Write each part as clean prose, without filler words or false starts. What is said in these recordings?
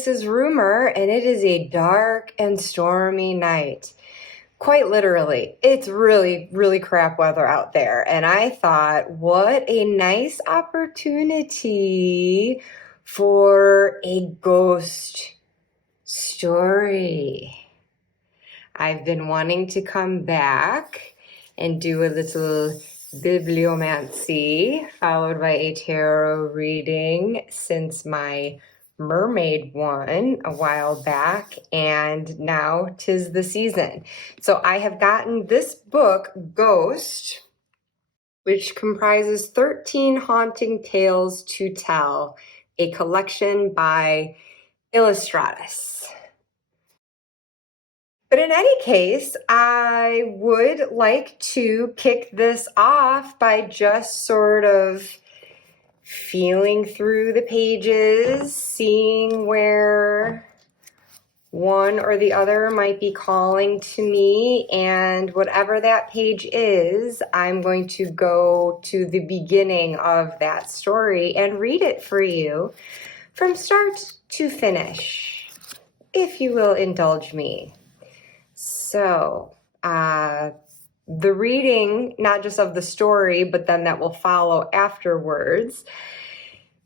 this is Rumor, and it is a dark and stormy night. Quite literally, it's really, really crap weather out there. And I thought, what a nice opportunity for a ghost story. I've been wanting to come back and do a little bibliomancy followed by a tarot reading since my mermaid one a while back, and now 'tis the season. So I have gotten this book, Ghost, which comprises 13 haunting tales to tell, a collection by Illustratus. But in any case, I would like to kick this off by just sort of feeling through the pages, seeing where one or the other might be calling to me, and whatever that page is, I'm going to go to the beginning of that story and read it for you from start to finish, if you will indulge me. So, the reading, not just of the story, but then that will follow afterwards,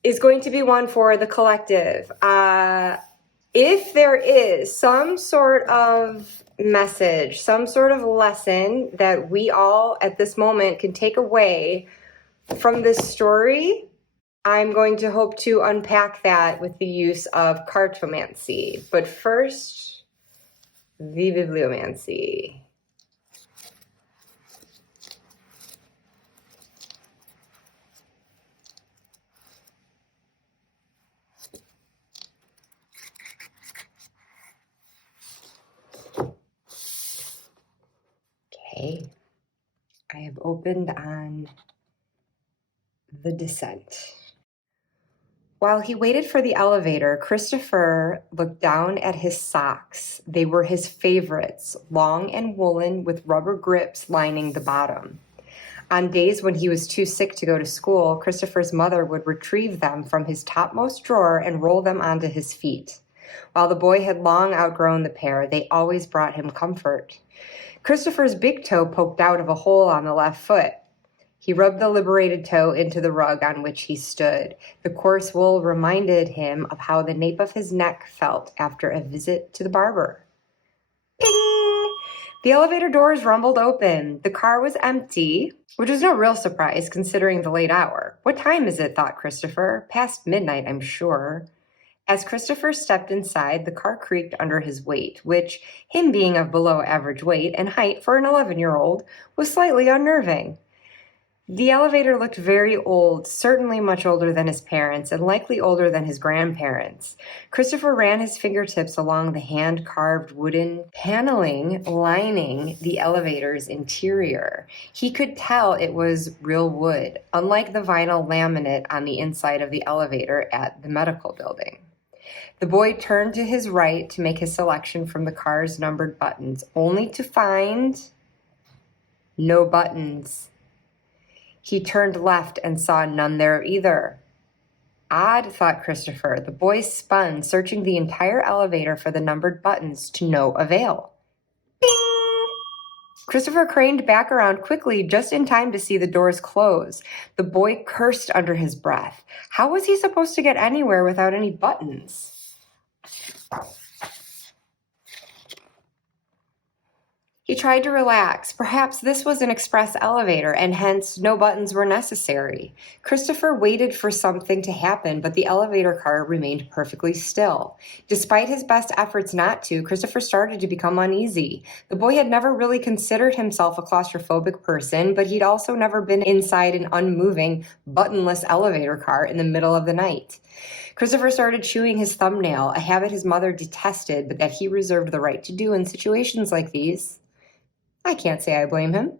is going to be one for the collective. If there is some sort of message, some sort of lesson that we all at this moment can take away from this story, I'm going to hope to unpack that with the use of cartomancy. But first, the bibliomancy. Okay, I have opened on the descent. While he waited for the elevator, Christopher looked down at his socks. They were his favorites, long and woolen with rubber grips lining the bottom. On days when he was too sick to go to school, Christopher's mother would retrieve them from his topmost drawer and roll them onto his feet. While the boy had long outgrown the pair, they always brought him comfort. Christopher's big toe poked out of a hole on the left foot. He rubbed the liberated toe into the rug on which he stood. The coarse wool reminded him of how the nape of his neck felt after a visit to the barber. Ping! The elevator doors rumbled open. The car was empty, which was no real surprise considering the late hour. What time is it, thought Christopher. Past midnight, I'm sure. As Christopher stepped inside, the car creaked under his weight, which, him being of below average weight and height for an 11-year-old, was slightly unnerving. The elevator looked very old, certainly much older than his parents, and likely older than his grandparents. Christopher ran his fingertips along the hand-carved wooden paneling lining the elevator's interior. He could tell it was real wood, unlike the vinyl laminate on the inside of the elevator at the medical building. The boy turned to his right to make his selection from the car's numbered buttons, only to find no buttons. He turned left and saw none there either. Odd, thought Christopher. The boy spun, searching the entire elevator for the numbered buttons to no avail. Bing! Christopher craned back around quickly, just in time to see the doors close. The boy cursed under his breath. How was he supposed to get anywhere without any buttons? He tried to relax. Perhaps this was an express elevator, and hence no buttons were necessary. Christopher waited for something to happen, but the elevator car remained perfectly still. Despite his best efforts not to, Christopher started to become uneasy. The boy had never really considered himself a claustrophobic person, but he'd also never been inside an unmoving, buttonless elevator car in the middle of the night. Christopher started chewing his thumbnail, a habit his mother detested, but that he reserved the right to do in situations like these. I can't say I blame him.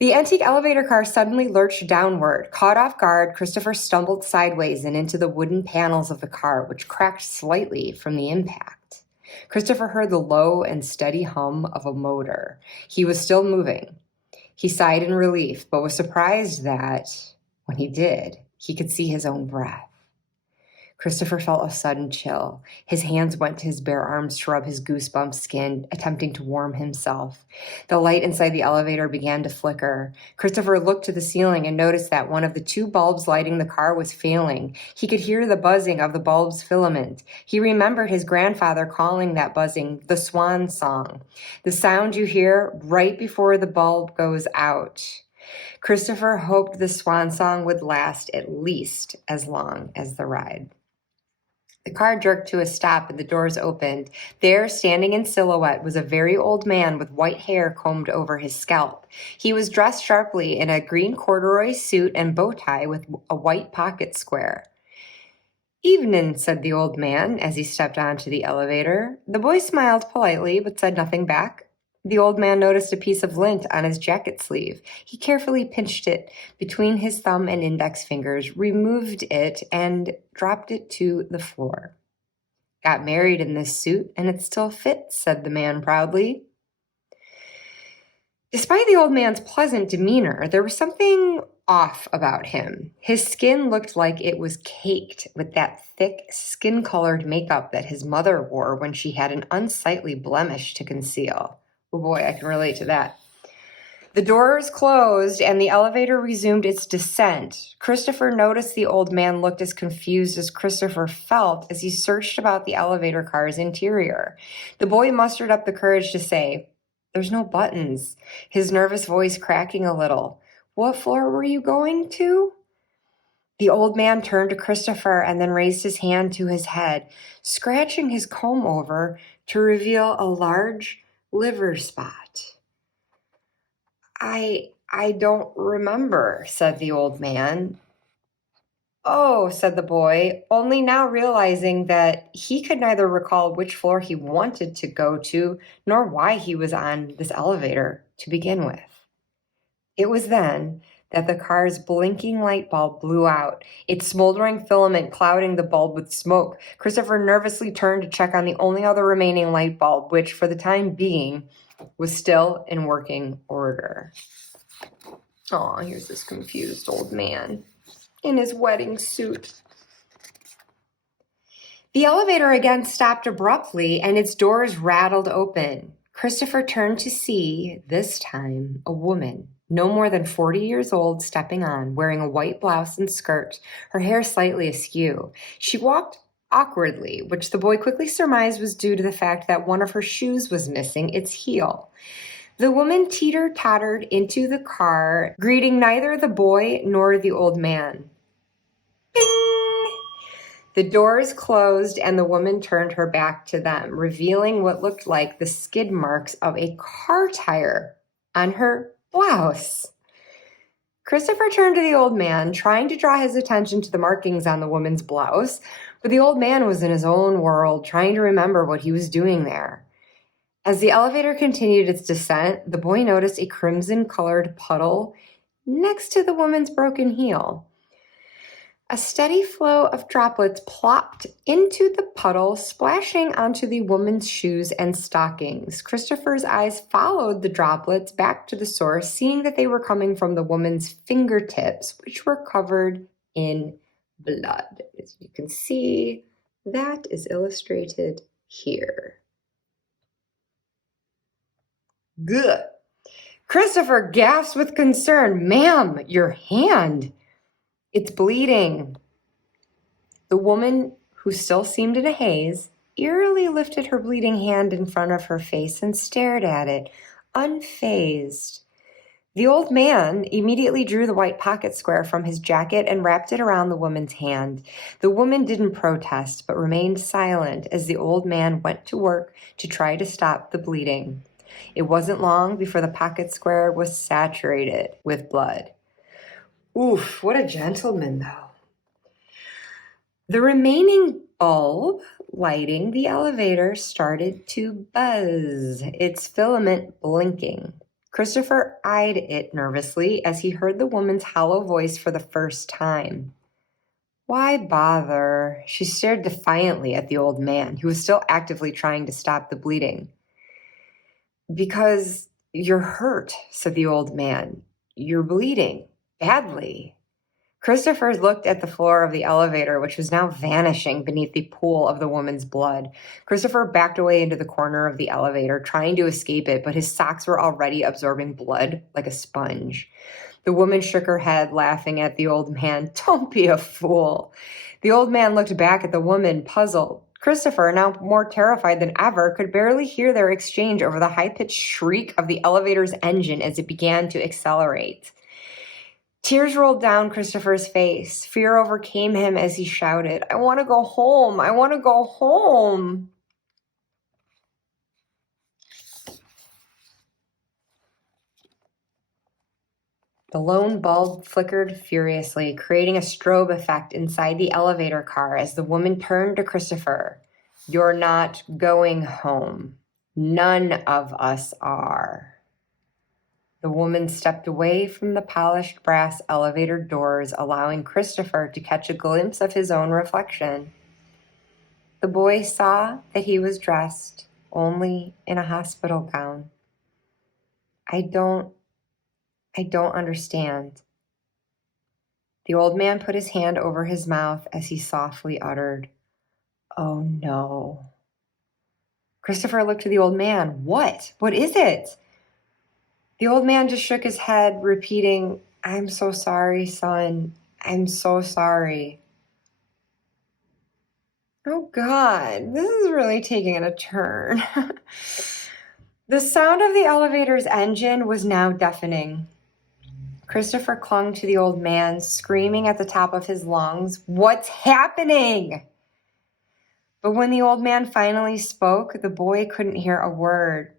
The antique elevator car suddenly lurched downward. Caught off guard, Christopher stumbled sideways and into the wooden panels of the car, which cracked slightly from the impact. Christopher heard the low and steady hum of a motor. He was still moving. He sighed in relief, but was surprised that, when he did, he could see his own breath. Christopher felt a sudden chill. His hands went to his bare arms to rub his goosebump skin, attempting to warm himself. The light inside the elevator began to flicker. Christopher looked to the ceiling and noticed that one of the two bulbs lighting the car was failing. He could hear the buzzing of the bulb's filament. He remembered his grandfather calling that buzzing the swan song, the sound you hear right before the bulb goes out. Christopher hoped the swan song would last at least as long as the ride. The car jerked to a stop and the doors opened. There, standing in silhouette, was a very old man with white hair combed over his scalp. He was dressed sharply in a green corduroy suit and bow tie with a white pocket square. "Evenin'," said the old man as he stepped onto the elevator. The boy smiled politely but said nothing back. The old man noticed a piece of lint on his jacket sleeve. He carefully pinched it between his thumb and index fingers, removed it, and dropped it to the floor. "Got married in this suit, and it still fits," said the man proudly. Despite the old man's pleasant demeanor, there was something off about him. His skin looked like it was caked with that thick, skin-colored makeup that his mother wore when she had an unsightly blemish to conceal. Oh boy, I can relate to that. The doors closed and the elevator resumed its descent. Christopher noticed the old man looked as confused as Christopher felt as he searched about the elevator car's interior. The boy mustered up the courage to say, "There's no buttons," his nervous voice cracking a little. "What floor were you going to?" The old man turned to Christopher and then raised his hand to his head, scratching his comb over to reveal a large liver spot. I don't remember," said the old man. "Oh," said the boy, only now realizing that he could neither recall which floor he wanted to go to nor why he was on this elevator to begin with. It was then that the car's blinking light bulb blew out, its smoldering filament clouding the bulb with smoke. Christopher nervously turned to check on the only other remaining light bulb, which, for the time being, was still in working order. Oh, here's this confused old man in his wedding suit. The elevator again stopped abruptly and its doors rattled open. Christopher turned to see, this time, a woman, no more than 40 years old, stepping on, wearing a white blouse and skirt, her hair slightly askew. She walked awkwardly, which the boy quickly surmised was due to the fact that one of her shoes was missing its heel. The woman teeter-tottered into the car, greeting neither the boy nor the old man. Bing! The doors closed and the woman turned her back to them, revealing what looked like the skid marks of a car tire on her blouse. Christopher turned to the old man, trying to draw his attention to the markings on the woman's blouse, but the old man was in his own world, trying to remember what he was doing there. As the elevator continued its descent, the boy noticed a crimson-colored puddle next to the woman's broken heel. A steady flow of droplets plopped into the puddle, splashing onto the woman's shoes and stockings. Christopher's eyes followed the droplets back to the source, seeing that they were coming from the woman's fingertips, which were covered in blood. As you can see, that is illustrated here. Good. Christopher gasped with concern. "Ma'am, your hand. It's bleeding." The woman, who still seemed in a haze, eerily lifted her bleeding hand in front of her face and stared at it, unfazed. The old man immediately drew the white pocket square from his jacket and wrapped it around the woman's hand. The woman didn't protest, but remained silent as the old man went to work to try to stop the bleeding. It wasn't long before the pocket square was saturated with blood. Oof, what a gentleman, though. The remaining bulb lighting the elevator started to buzz, its filament blinking. Christopher eyed it nervously as he heard the woman's hollow voice for the first time. "Why bother?" She stared defiantly at the old man, who was still actively trying to stop the bleeding. "Because you're hurt," said the old man. "You're bleeding badly." Christopher looked at the floor of the elevator, which was now vanishing beneath the pool of the woman's blood. Christopher backed away into the corner of the elevator, trying to escape it, but his socks were already absorbing blood like a sponge. The woman shook her head, laughing at the old man. "Don't be a fool." The old man looked back at the woman, puzzled. Christopher, now more terrified than ever, could barely hear their exchange over the high-pitched shriek of the elevator's engine as it began to accelerate. Tears rolled down Christopher's face. Fear overcame him as he shouted, "I want to go home. I want to go home." The lone bulb flickered furiously, creating a strobe effect inside the elevator car as the woman turned to Christopher. "You're not going home. None of us are." The woman stepped away from the polished brass elevator doors, allowing Christopher to catch a glimpse of his own reflection. The boy saw that he was dressed only in a hospital gown. I don't understand." The old man put his hand over his mouth as he softly uttered, "Oh no." Christopher looked to the old man. What? What is it? The old man just shook his head, repeating, "I'm so sorry, son. I'm so sorry." Oh God, this is really taking a turn. The sound of the elevator's engine was now deafening. Christopher clung to the old man, screaming at the top of his lungs, "What's happening?" But when the old man finally spoke, the boy couldn't hear a word.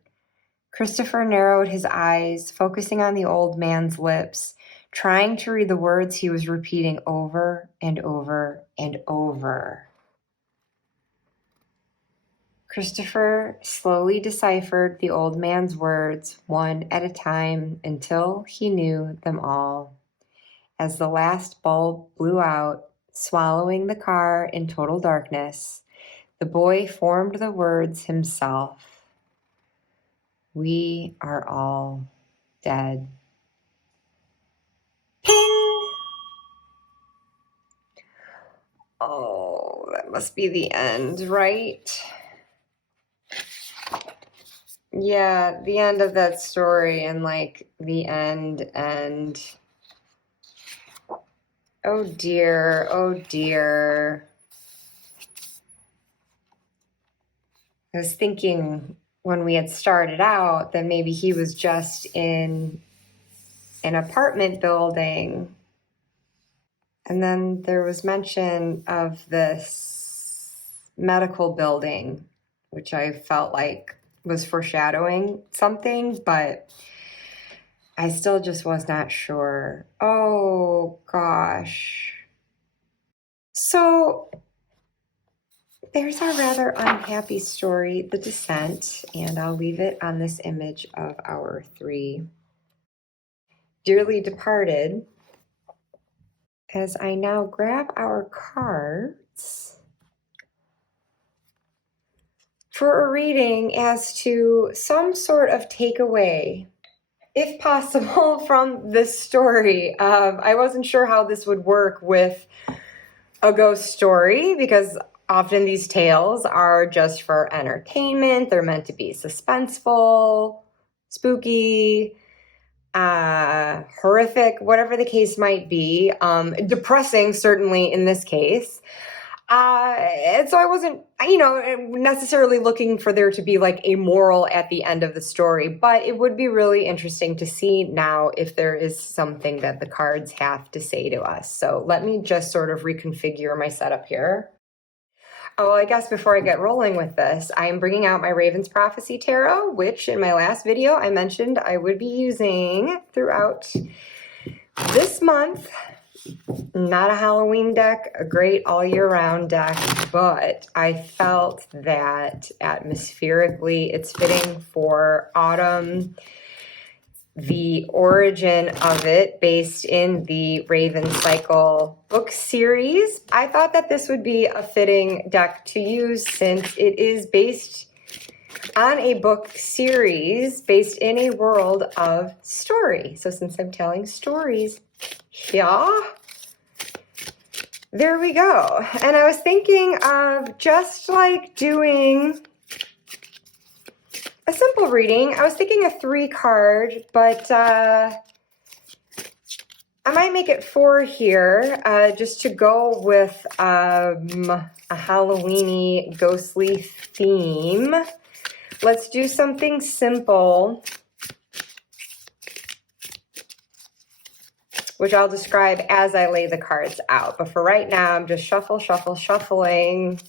Christopher narrowed his eyes, focusing on the old man's lips, trying to read the words he was repeating over and over and over. Christopher slowly deciphered the old man's words one at a time until he knew them all. As the last bulb blew out, swallowing the car in total darkness, the boy formed the words himself. "We are all dead." Ping! Oh, that must be the end, right? Yeah, the end of that story and like the end and oh dear, oh dear. I was thinking when we had started out that maybe he was just in an apartment building. And then there was mention of this medical building, which I felt like was foreshadowing something, but I still just was not sure. Oh, gosh. So there's our rather unhappy story, The Descent, and I'll leave it on this image of our three. Dearly departed, as I now grab our cards for a reading as to some sort of takeaway, if possible, from this story. I wasn't sure how this would work with a ghost story because often these tales are just for entertainment. They're meant to be suspenseful, spooky, horrific, whatever the case might be, depressing, certainly in this case. And so I wasn't, necessarily looking for there to be like a moral at the end of the story, but it would be really interesting to see now if there is something that the cards have to say to us. So let me just sort of reconfigure my setup here. Oh, well, I guess before I get rolling with this, I am bringing out my Raven's Prophecy Tarot, which in my last video I mentioned I would be using throughout this month. Not a Halloween deck, a great all year round deck, but I felt that atmospherically it's fitting for autumn. The origin of it based in the Raven Cycle book series. I thought that this would be a fitting deck to use since it is based on a book series based in a world of story. So since I'm telling stories, yeah. There we go. And I was thinking of just like doing a simple reading. I was thinking a 3-card, but I might make it 4 here, just to go with a Halloween-y, ghostly theme. Let's do something simple, which I'll describe as I lay the cards out. But for right now, I'm just shuffling.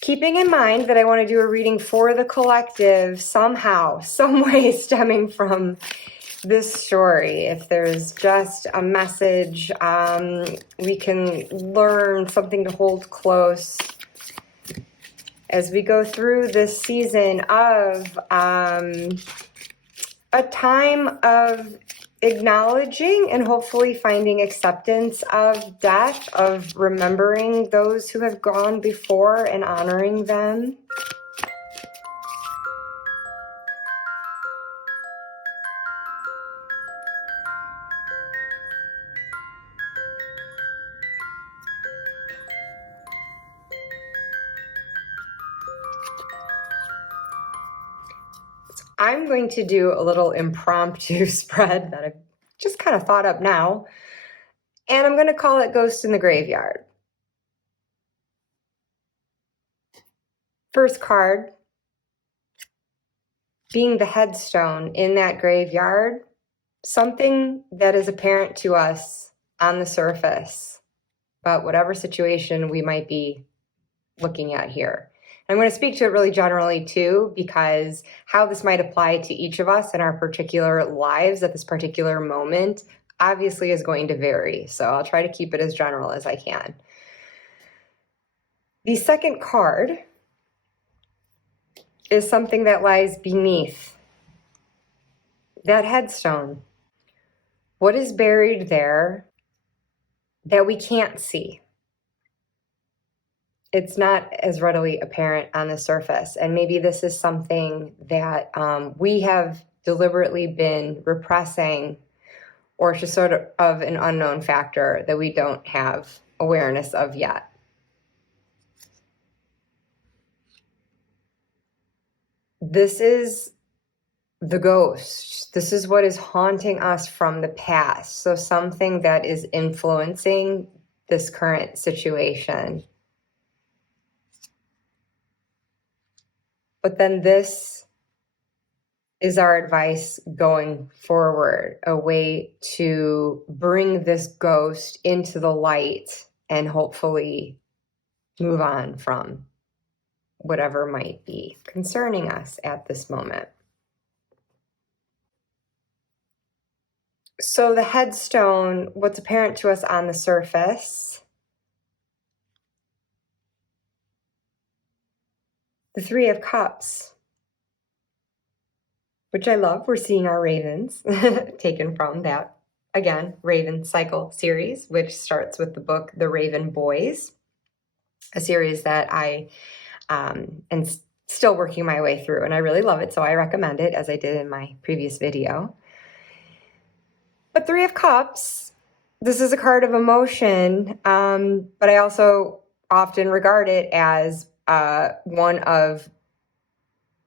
Keeping in mind that I want to do a reading for the collective somehow, some way stemming from this story. If there's just a message, we can learn something to hold close as we go through this season of a time of acknowledging and hopefully finding acceptance of death, of remembering those who have gone before and honoring them. I'm going to do a little impromptu spread that I've just kind of thought up now, and I'm going to call it Ghost in the Graveyard. First card, being the headstone in that graveyard, something that is apparent to us on the surface, but whatever situation we might be looking at here. I'm going to speak to it really generally too, because how this might apply to each of us in our particular lives at this particular moment obviously is going to vary. So I'll try to keep it as general as I can. The second card is something that lies beneath that headstone. What is buried there that we can't see? It's not as readily apparent on the surface. And maybe this is something that we have deliberately been repressing, or it's just sort of an unknown factor that we don't have awareness of yet. This is the ghost. This is what is haunting us from the past. So something that is influencing this current situation. But then this is our advice going forward, a way to bring this ghost into the light and hopefully move on from whatever might be concerning us at this moment. So the headstone, what's apparent to us on the surface, the 3 of Cups, which I love. We're seeing our ravens taken from that, again, Raven Cycle series, which starts with the book The Raven Boys, a series that I am still working my way through, and I really love it, so I recommend it, as I did in my previous video. But 3 of Cups, this is a card of emotion, but I also often regard it as one of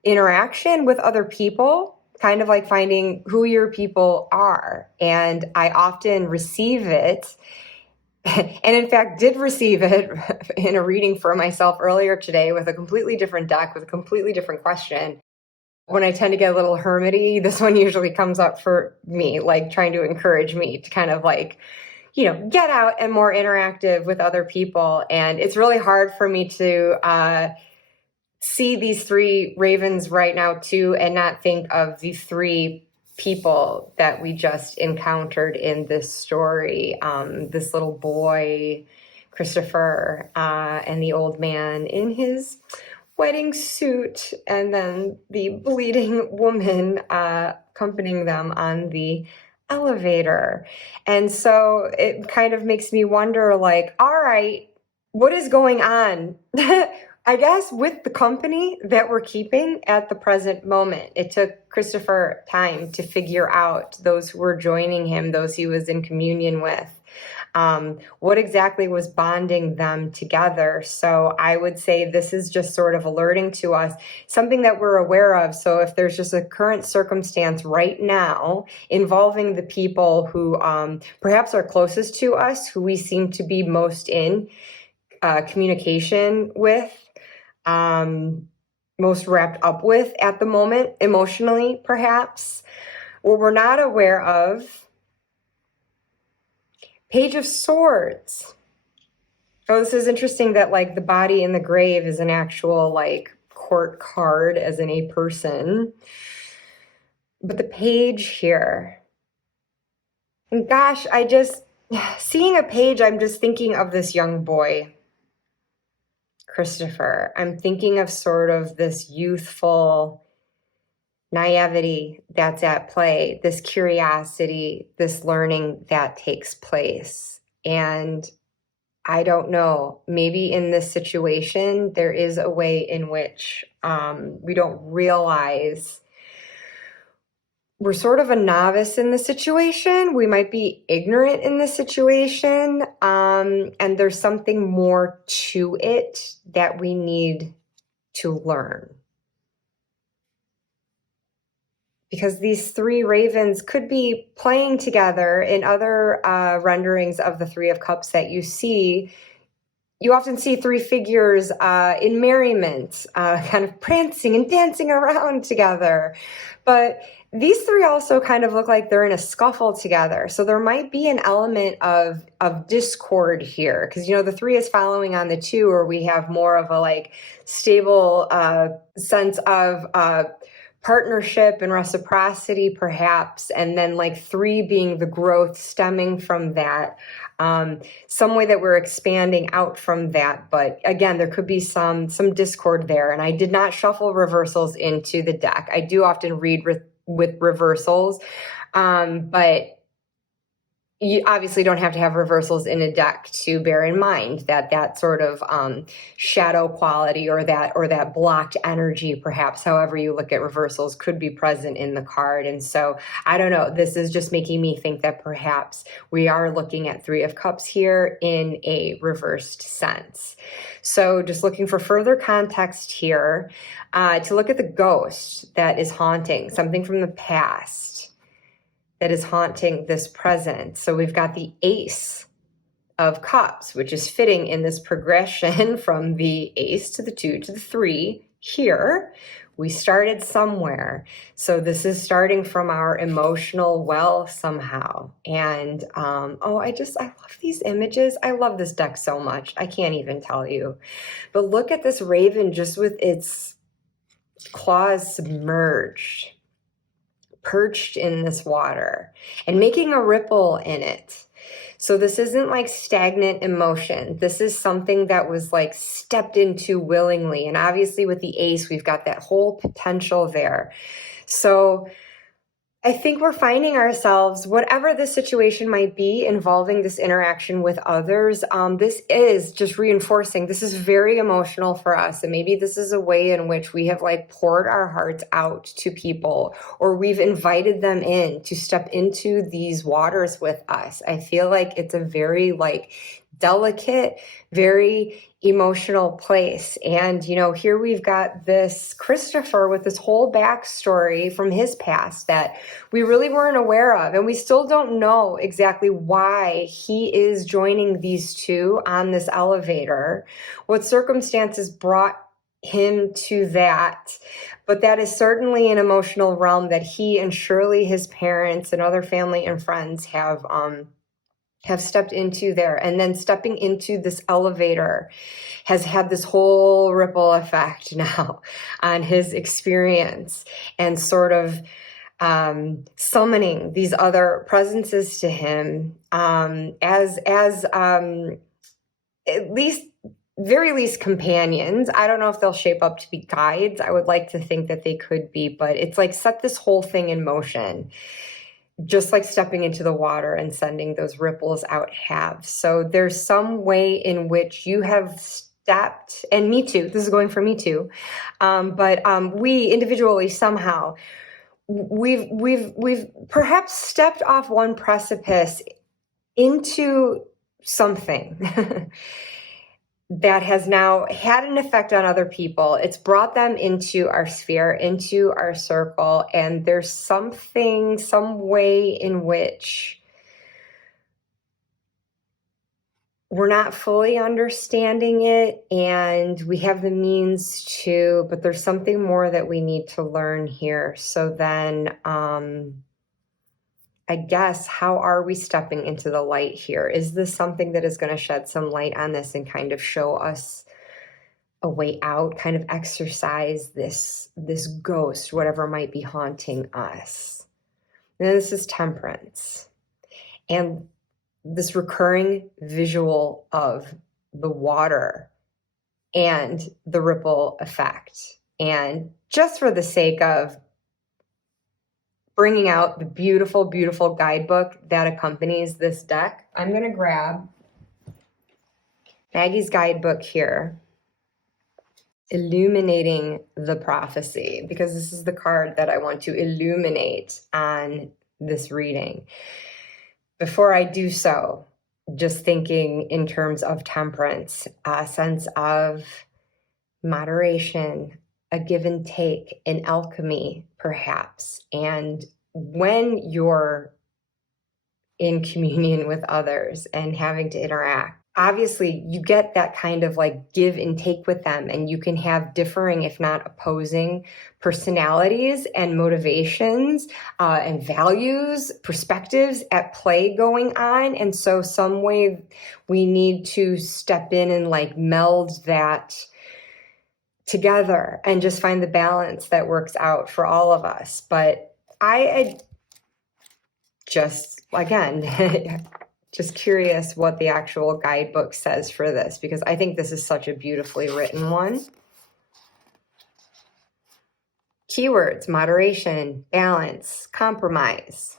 interaction with other people, kind of like finding who your people are. And I often receive it, and in fact did receive it in a reading for myself earlier today with a completely different deck, with a completely different question. When I tend to get a little hermity, this one usually comes up for me, like trying to encourage me to kind of like, get out and more interactive with other people. And it's really hard for me to see these 3 ravens right now too, and not think of the 3 people that we just encountered in this story. This little boy, Christopher, and the old man in his wedding suit, and then the bleeding woman accompanying them on the elevator. And so it kind of makes me wonder, like, all right, what is going on? I guess with the company that we're keeping at the present moment. It took Christopher time to figure out those who were joining him, those he was in communion with, What exactly was bonding them together? So I would say this is just sort of alerting to us something that we're aware of. So if there's just a current circumstance right now involving the people who perhaps are closest to us, who we seem to be most in communication with, most wrapped up with at the moment, emotionally, perhaps, what we're not aware of. Page of Swords. Oh, this is interesting that like the body in the grave is an actual like court card as in a person. But the page here. And gosh, seeing a page, I'm just thinking of this young boy, Christopher. I'm thinking of sort of this youthful naivety that's at play, this curiosity, this learning that takes place. And I don't know, maybe in this situation, there is a way in which we don't realize we're sort of a novice in the situation. We might be ignorant in the situation. And there's something more to it that we need to learn. Because these three ravens could be playing together in other renderings of the Three of Cups that you see. You often see three figures in merriment, kind of prancing and dancing around together. But these three also kind of look like they're in a scuffle together. So there might be an element of discord here. Because, you know, the three is following on the two, or we have more of a like stable sense of partnership and reciprocity, perhaps, and then like three being the growth stemming from that, some way that we're expanding out from that. But again, there could be some discord there. And I did not shuffle reversals into the deck. I do often read with reversals, but you obviously don't have to have reversals in a deck to bear in mind that sort of shadow quality or that blocked energy, perhaps, however you look at reversals, could be present in the card. And so I don't know, this is just making me think that perhaps we are looking at Three of Cups here in a reversed sense. So just looking for further context here, to look at the ghost that is haunting, something from the past that is haunting this present. So we've got the Ace of Cups, which is fitting in this progression from the Ace to the 2 to the 3 here. We started somewhere. So this is starting from our emotional well somehow. And I love these images. I love this deck so much. I can't even tell you. But look at this raven just with its claws submerged, perched in this water and making a ripple in it. So this isn't like stagnant emotion. This is something that was like stepped into willingly. And obviously with the Ace, we've got that whole potential there. So I think we're finding ourselves, whatever the situation might be involving this interaction with others, this is just reinforcing. This is very emotional for us. And maybe this is a way in which we have like poured our hearts out to people, or we've invited them in to step into these waters with us. I feel like it's a very like delicate, very emotional place. And, you know, here we've got this Christopher with this whole backstory from his past that we really weren't aware of. And we still don't know exactly why he is joining these two on this elevator, what circumstances brought him to that. But that is certainly an emotional realm that he and surely his parents and other family and friends have stepped into there. And then stepping into this elevator has had this whole ripple effect now on his experience and sort of summoning these other presences to him as at least, very least companions. I don't know if they'll shape up to be guides. I would like to think that they could be, but it's like set this whole thing in motion, just like stepping into the water and sending those ripples out have. So there's some way in which you have stepped, and me too, this is going for me too, but we individually somehow, we've perhaps stepped off one precipice into something that has now had an effect on other people. It's brought them into our sphere, into our circle, and there's something, some way in which we're not fully understanding it, and we have the means to, but there's something more that we need to learn here. So then, I guess, how are we stepping into the light here? Is this something that is going to shed some light on this and kind of show us a way out, kind of exorcise this ghost, whatever might be haunting us? And this is Temperance. And this recurring visual of the water and the ripple effect. And just for the sake of bringing out the beautiful, beautiful guidebook that accompanies this deck, I'm going to grab Maggie's guidebook here, Illuminating the Prophecy, because this is the card that I want to illuminate on this reading. Before I do so, just thinking in terms of temperance, a sense of moderation, a give and take, an alchemy, perhaps. And when you're in communion with others and having to interact, obviously you get that kind of like give and take with them, and you can have differing, if not opposing, personalities and motivations and values, perspectives at play going on. And so some way we need to step in and like meld that together and just find the balance that works out for all of us. But I just, again, just curious what the actual guidebook says for this, because I think this is such a beautifully written one. Keywords: moderation, balance, compromise.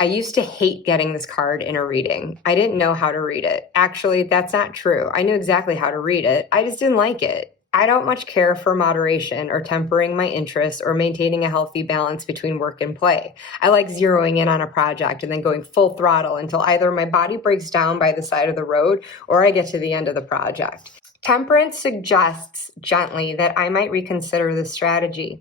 I used to hate getting this card in a reading. I didn't know how to read it. Actually, that's not true. I knew exactly how to read it. I just didn't like it. I don't much care for moderation or tempering my interests or maintaining a healthy balance between work and play. I like zeroing in on a project and then going full throttle until either my body breaks down by the side of the road or I get to the end of the project. Temperance suggests gently that I might reconsider this strategy.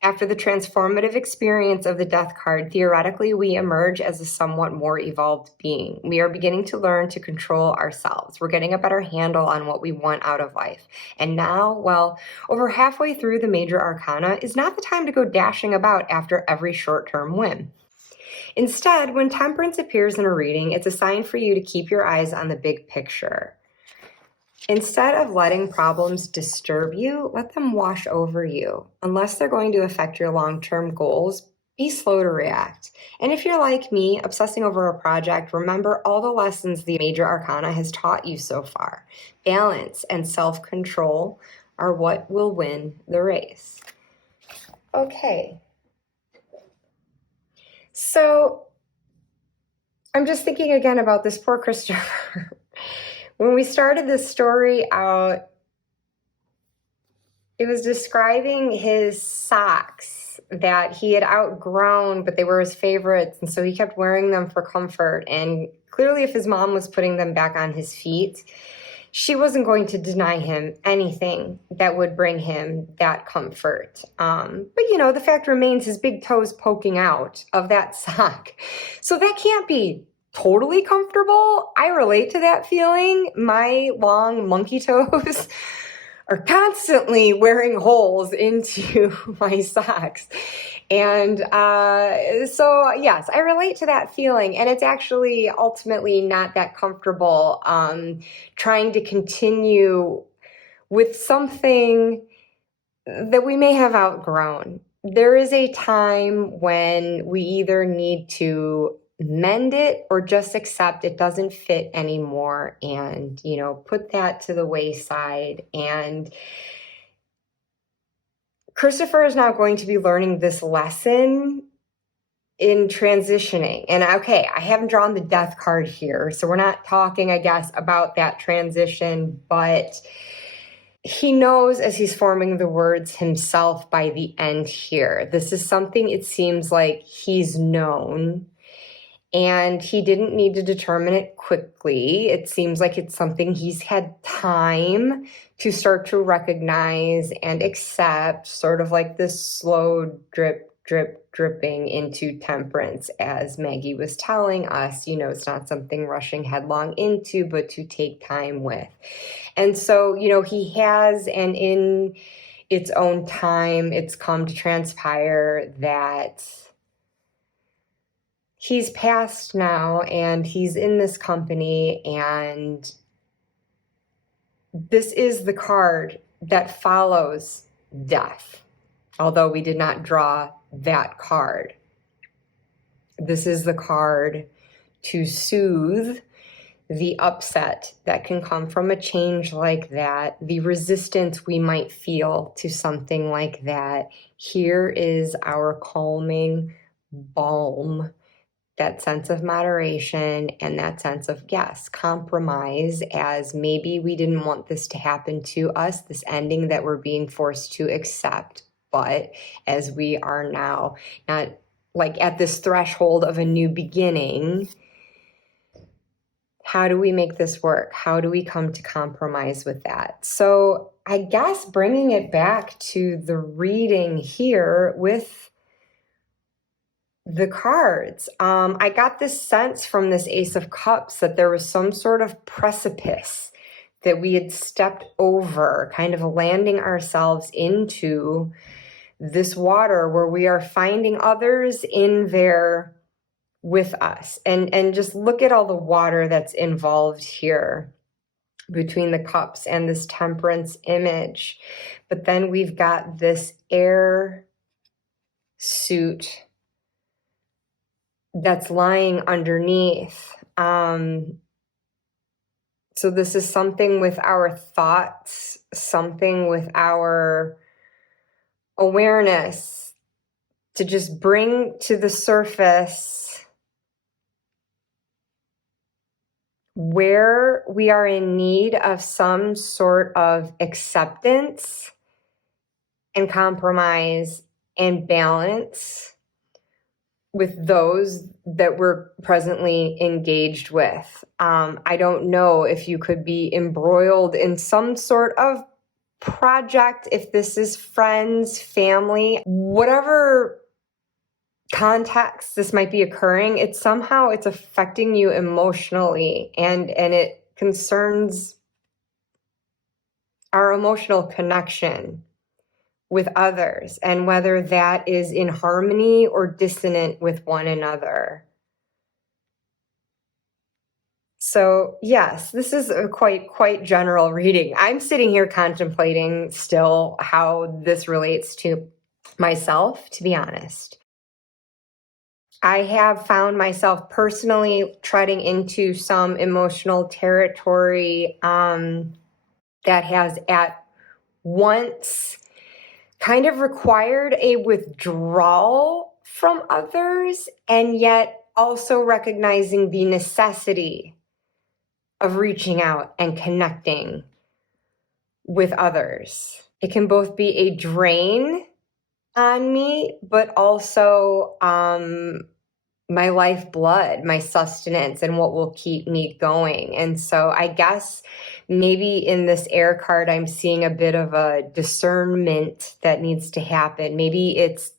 After the transformative experience of the Death card, theoretically, we emerge as a somewhat more evolved being. We are beginning to learn to control ourselves. We're getting a better handle on what we want out of life. And now, well, over halfway through the major arcana is not the time to go dashing about after every short-term whim. Instead, when temperance appears in a reading, it's a sign for you to keep your eyes on the big picture. Instead of letting problems disturb you, let them wash over you. Unless they're going to affect your long-term goals, be slow to react. And if you're like me, obsessing over a project, remember all the lessons the major arcana has taught you so far. Balance and self-control are what will win the race. Okay. So I'm just thinking again about this poor Christopher. When we started this story out, it was describing his socks that he had outgrown, but they were his favorites, and so he kept wearing them for comfort. And clearly, if his mom was putting them back on his feet, she wasn't going to deny him anything that would bring him that comfort. But, you know, the fact remains his big toes poking out of that sock. So that can't be totally comfortable. I relate to that feeling. My long monkey toes are constantly wearing holes into my socks. And so, yes, I relate to that feeling. And it's actually ultimately not that comfortable trying to continue with something that we may have outgrown. There is a time when we either need to mend it or just accept it doesn't fit anymore and, you know, put that to the wayside. And Christopher is now going to be learning this lesson in transitioning. And okay, I haven't drawn the Death card here, so we're not talking, I guess, about that transition, but he knows as he's forming the words himself by the end here. This is something it seems like he's known. and he didn't need to determine it quickly. It seems like it's something he's had time to start to recognize and accept, sort of like this slow dripping into temperance, as Maggie was telling us. You know, it's not something rushing headlong into, but to take time with. And so, you know, he has, and in its own time, it's come to transpire that he's passed now and he's in this company, and this is the card that follows death, although we did not draw that card. This is the card to soothe the upset that can come from a change like that, the resistance we might feel to something like that. Here is our calming balm, that sense of moderation and that sense of, yes, compromise, as maybe we didn't want this to happen to us, this ending that we're being forced to accept. But as we are now not like at this threshold of a new beginning, how do we make this work? How do we come to compromise with that? So I guess bringing it back to the reading here with the cards, I got this sense from this Ace of Cups that there was some sort of precipice that we had stepped over, kind of landing ourselves into this water where we are finding others in there with us. And just look at all the water that's involved here between the cups and this temperance image. But then we've got this air suit that's lying underneath. So this is something with our thoughts, something with our awareness, to just bring to the surface where we are in need of some sort of acceptance and compromise and balance with those that we're presently engaged with. I don't know if you could be embroiled in some sort of project, if this is friends, family, whatever context this might be occurring, it's affecting you emotionally, and it concerns our emotional connection with others, and whether that is in harmony or dissonant with one another. So yes, this is a quite general reading. I'm sitting here contemplating still how this relates to myself, to be honest. I have found myself personally treading into some emotional territory that has at once kind of required a withdrawal from others, and yet also recognizing the necessity of reaching out and connecting with others. It can both be a drain on me, but also my lifeblood, my sustenance, and what will keep me going. And so I guess maybe in this air card, I'm seeing a bit of a discernment that needs to happen. Maybe it's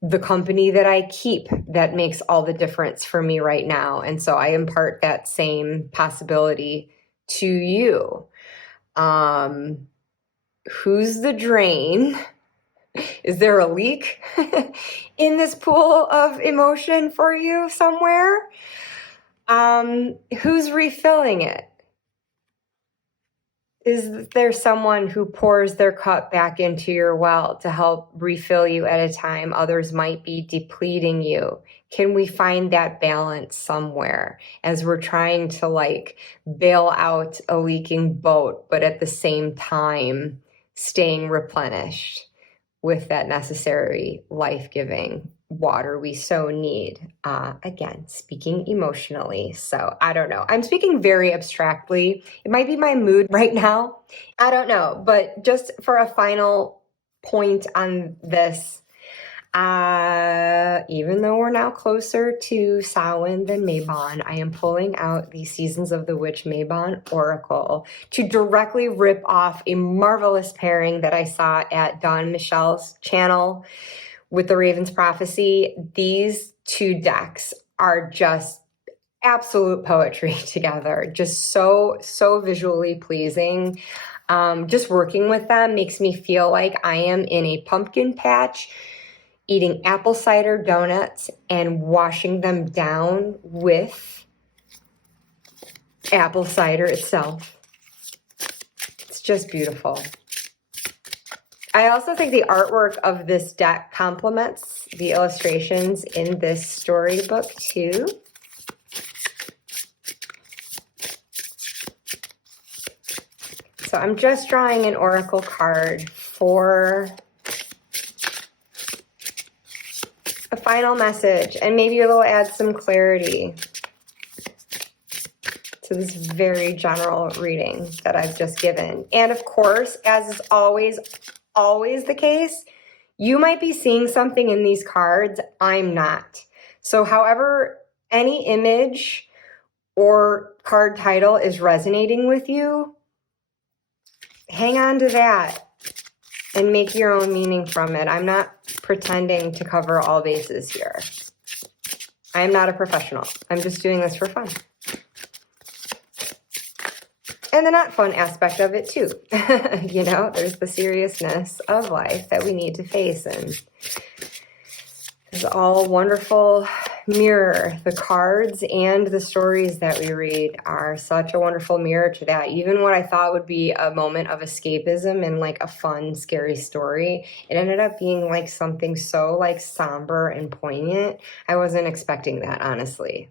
the company that I keep that makes all the difference for me right now. And so I impart that same possibility to you. Who's the drain? Is there a leak in this pool of emotion for you somewhere? Who's refilling it? Is there someone who pours their cup back into your well to help refill you at a time others might be depleting you? Can we find that balance somewhere as we're trying to bail out a leaking boat, but at the same time staying replenished with that necessary life-giving water we so need? Again, speaking emotionally. So I don't know. I'm speaking very abstractly. It might be my mood right now. I don't know. But just for a final point on this, Even though we're now closer to Samhain than Mabon, I am pulling out the Seasons of the Witch Mabon Oracle to directly rip off a marvelous pairing that I saw at Dawn Michelle's channel with the Raven's Prophecy. These two decks are just absolute poetry together. Just so visually pleasing. Just working with them makes me feel like I am in a pumpkin patch, eating apple cider donuts and washing them down with apple cider itself. It's just beautiful. I also think the artwork of this deck complements the illustrations in this storybook too. So I'm just drawing an oracle card for a final message, and maybe it'll add some clarity to this very general reading that I've just given. And of course, as is always the case, you might be seeing something in these cards I'm not. So however any image or card title is resonating with you, hang on to that and make your own meaning from it. I'm not pretending to cover all bases here. I am not a professional. I'm just doing this for fun. And the not fun aspect of it too. You know, there's the seriousness of life that we need to face, and it's all a wonderful mirror. The cards and the stories that we read are such a wonderful mirror to that. Even what I thought would be a moment of escapism and like a fun, scary story, it ended up being like something so like somber and poignant. I wasn't expecting that, honestly.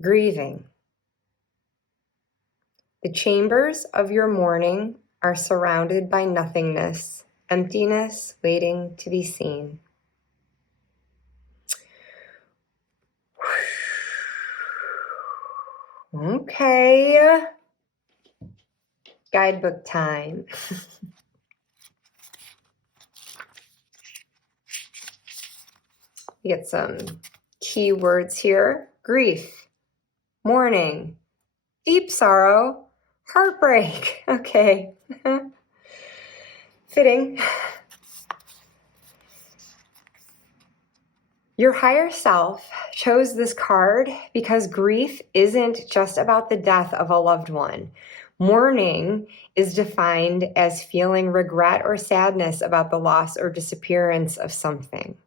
Grieving. The chambers of your mourning are surrounded by nothingness, emptiness waiting to be seen. Okay. Guidebook time. We get some key words here. Grief, mourning, deep sorrow, heartbreak. Okay. Fitting. Your higher self chose this card because grief isn't just about the death of a loved one. Mourning is defined as feeling regret or sadness about the loss or disappearance of something.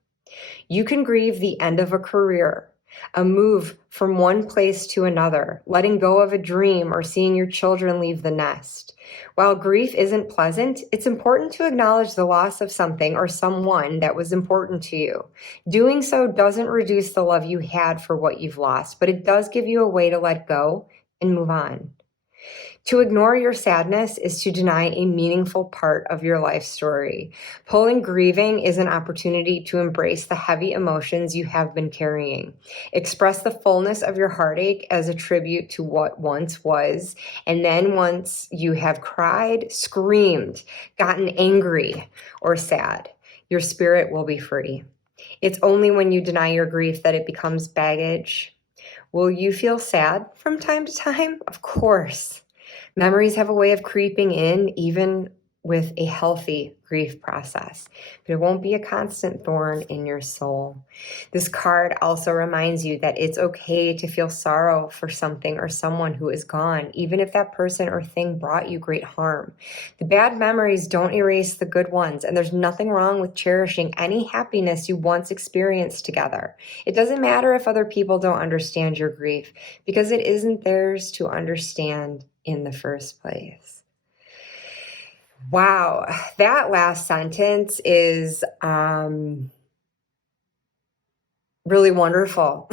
You can grieve the end of a career, a move from one place to another, letting go of a dream, or seeing your children leave the nest. While grief isn't pleasant, it's important to acknowledge the loss of something or someone that was important to you. Doing so doesn't reduce the love you had for what you've lost, but it does give you a way to let go and move on. To ignore your sadness is to deny a meaningful part of your life story. Pulling grieving is an opportunity to embrace the heavy emotions you have been carrying. Express the fullness of your heartache as a tribute to what once was, and then once you have cried, screamed, gotten angry, or sad, your spirit will be free. It's only when you deny your grief that it becomes baggage. Will you feel sad from time to time? Of course. Memories have a way of creeping in, even with a healthy grief process, but it won't be a constant thorn in your soul. This card also reminds you that it's okay to feel sorrow for something or someone who is gone, even if that person or thing brought you great harm. The bad memories don't erase the good ones, and there's nothing wrong with cherishing any happiness you once experienced together. It doesn't matter if other people don't understand your grief, because it isn't theirs to understand in the first place. Wow, that last sentence is really wonderful.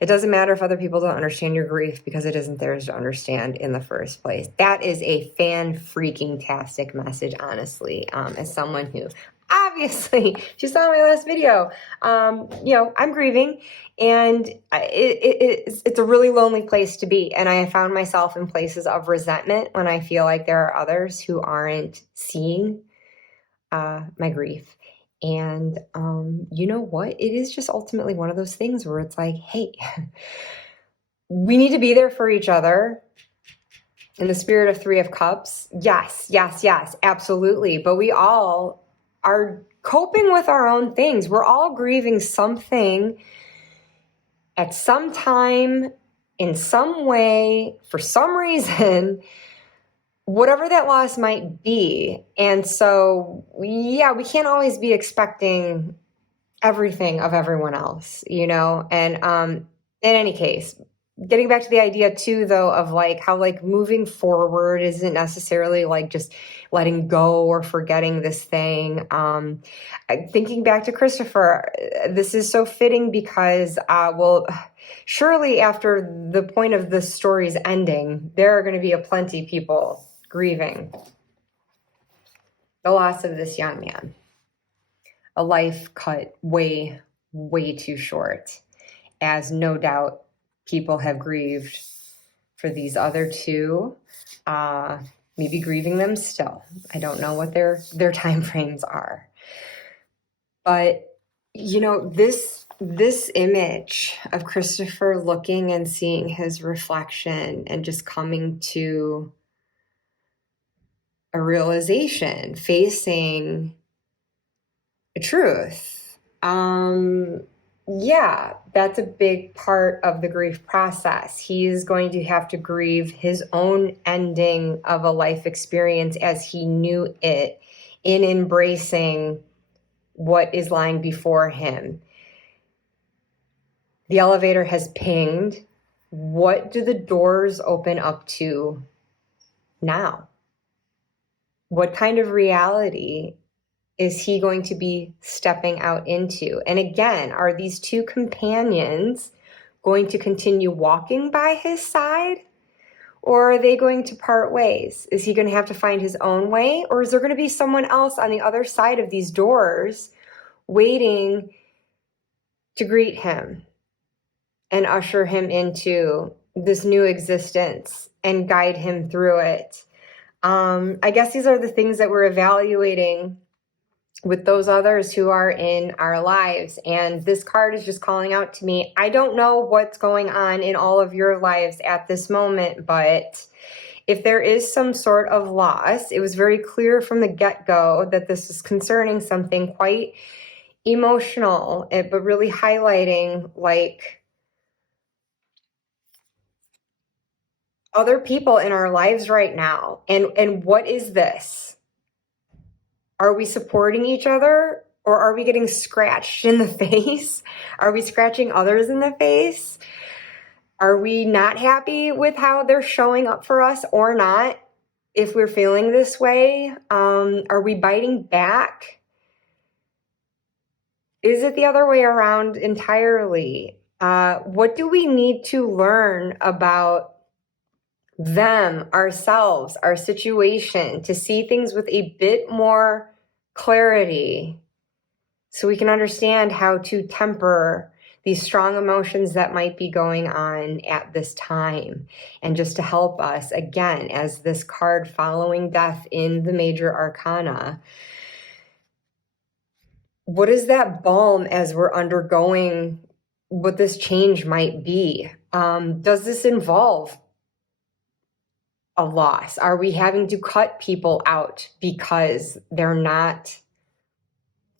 It doesn't matter if other people don't understand your grief, because it isn't theirs to understand in the first place. That is a fan-freaking-tastic message, honestly, as someone who Obviously, if you saw my last video, I'm grieving, and it's a really lonely place to be. And I have found myself in places of resentment when I feel like there are others who aren't seeing my grief. And you know what? It is just ultimately one of those things where it's like, hey, we need to be there for each other. In the spirit of Three of Cups, yes, absolutely. But we all are coping with our own things. We're all grieving something at some time, in some way, for some reason, whatever that loss might be. And so, yeah, we can't always be expecting everything of everyone else, And in any case, getting back to the idea too, though, of like how like moving forward isn't necessarily like just letting go or forgetting this thing. Thinking back to Christopher, this is so fitting because, surely after the point of the story's ending, there are going to be aplenty people grieving the loss of this young man. A life cut way, way too short, as no doubt people have grieved for these other two, maybe grieving them still. I don't know what their time frames are. But, this image of Christopher looking and seeing his reflection and just coming to a realization, facing a truth. Yeah, that's a big part of the grief process. He's going to have to grieve his own ending of a life experience as he knew it, in embracing what is lying before him. The elevator has pinged. What do the doors open up to now? What kind of reality is he going to be stepping out into? And again, are these two companions going to continue walking by his side? Or are they going to part ways? Is he going to have to find his own way? Or is there going to be someone else on the other side of these doors waiting to greet him and usher him into this new existence and guide him through it? I guess these are the things that we're evaluating with those others who are in our lives. And this card is just calling out to me. I don't know what's going on in all of your lives at this moment, but if there is some sort of loss, it was very clear from the get-go that this is concerning something quite emotional, but really highlighting like other people in our lives right now. And what is this? Are we supporting each other, or are we getting scratched in the face? Are we scratching others in the face? Are we not happy with how they're showing up for us or not? If we're feeling this way, are we biting back? Is it the other way around entirely? What do we need to learn about them, ourselves, our situation, to see things with a bit more clarity so we can understand how to temper these strong emotions that might be going on at this time? And just to help us, again, as this card following death in the major arcana, what is that balm as we're undergoing what this change might be? Does this involve a loss? Are we having to cut people out because they're not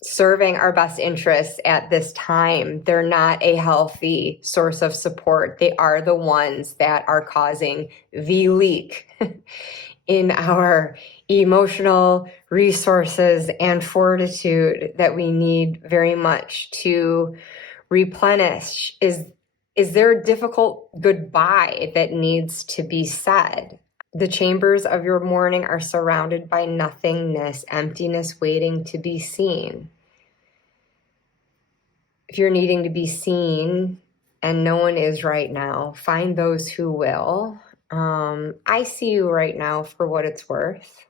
serving our best interests at this time? They're not a healthy source of support. They are the ones that are causing the leak in our emotional resources and fortitude that we need very much to replenish. Is there a difficult goodbye that needs to be said? The chambers of your mourning are surrounded by nothingness, emptiness waiting to be seen. If you're needing to be seen and no one is right now, find those who will. I see you right now for what it's worth.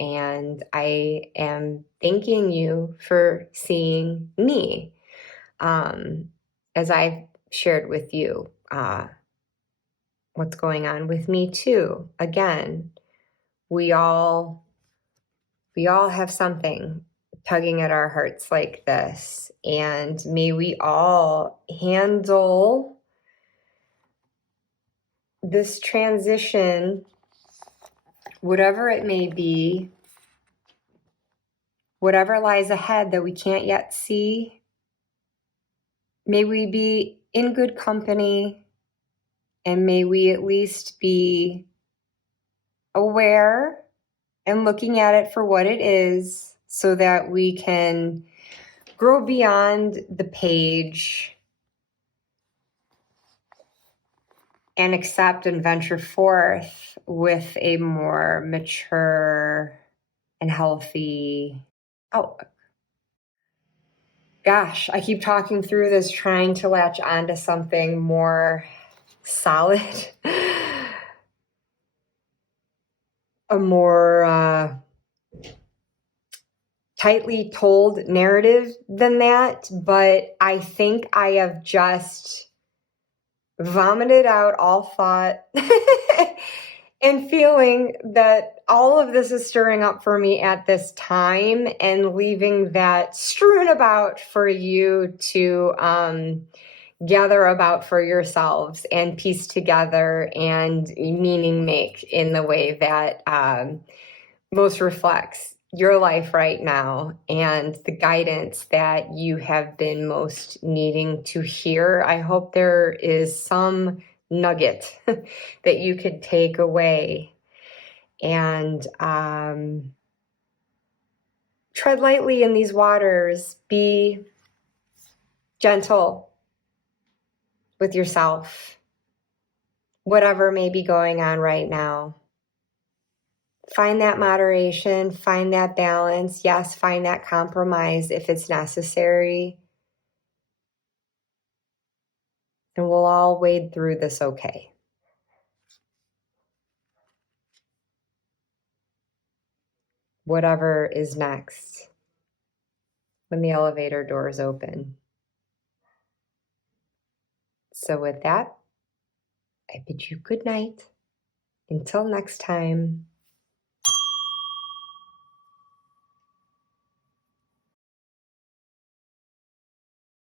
And I am thanking you for seeing me. As I've shared with you, what's going on with me too. Again, we all have something tugging at our hearts like this, and may we all handle this transition, whatever it may be, whatever lies ahead that we can't yet see. May we be in good company, and may we at least be aware and looking at it for what it is, so that we can grow beyond the page and accept and venture forth with a more mature and healthy outlook. Gosh, I keep talking through this, trying to latch onto something more solid, a more tightly told narrative than that, but I think I have just vomited out all thought and feeling that all of this is stirring up for me at this time, and leaving that strewn about for you to gather about for yourselves and piece together and meaning make in the way that most reflects your life right now and the guidance that you have been most needing to hear. I hope there is some nugget that you could take away, and tread lightly in these waters. Be gentle with yourself, whatever may be going on right now. Find that moderation, find that balance. Yes, find that compromise if it's necessary. And we'll all wade through this okay. Whatever is next when the elevator doors open. So with that, I bid you good night. Until next time.